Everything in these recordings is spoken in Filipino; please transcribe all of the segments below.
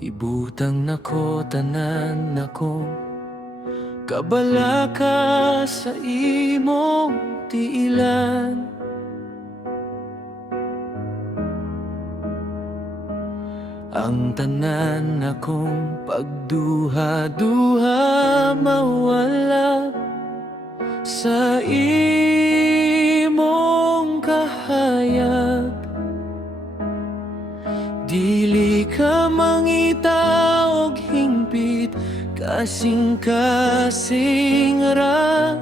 Ibutang nako tanan nako kabalaka sa imong tiilan. Ang tanan akong pagduha-duha mawala sa imong kahayag. Dili ka mangita og hingpit, kasing-kasing ra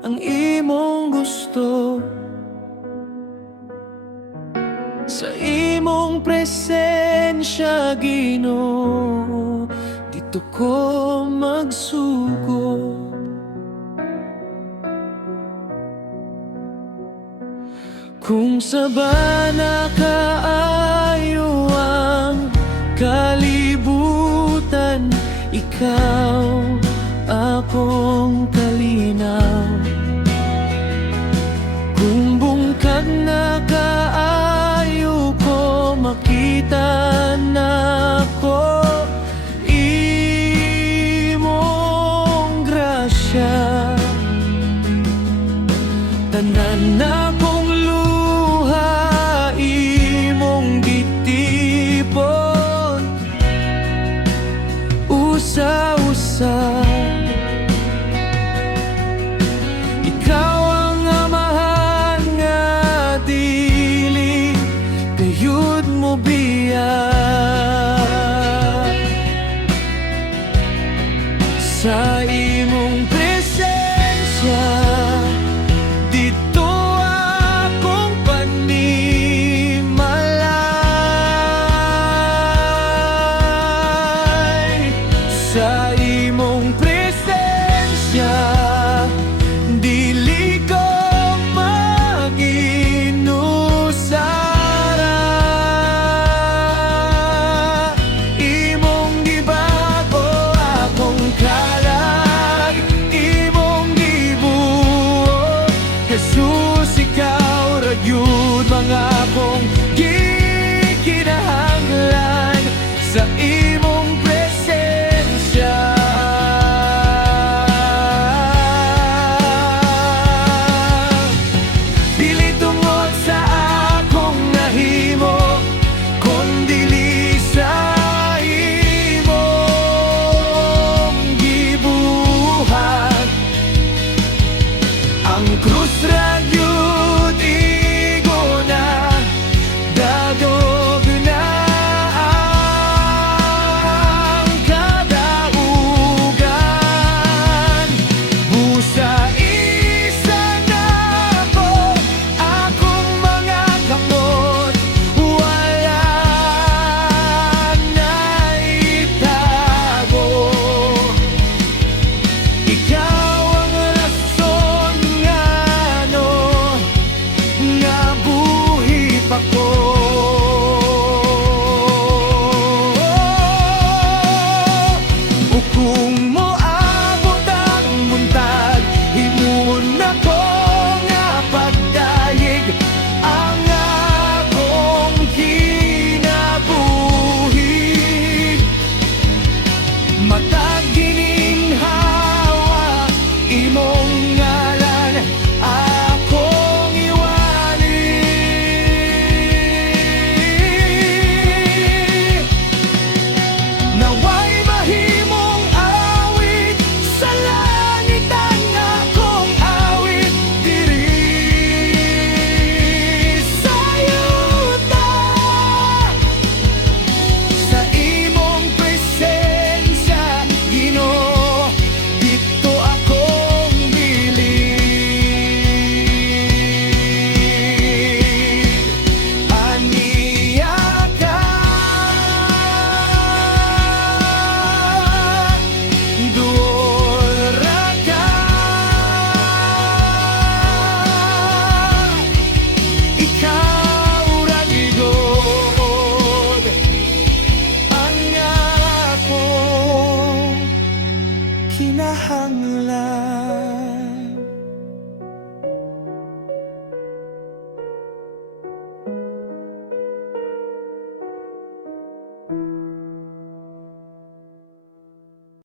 ang imong gusto. Sa imong presensya, Ginoo, dito ko magsugo. Kung sabana kaayo ang kalibutan, ikaw akong kalinaw. Kung bungkag na kaayo ko, makita na ko imong grasya. Tanan na kong luha imong gitipon, usa-usa. Ikaw ang amahan nga dili kayud mo biya.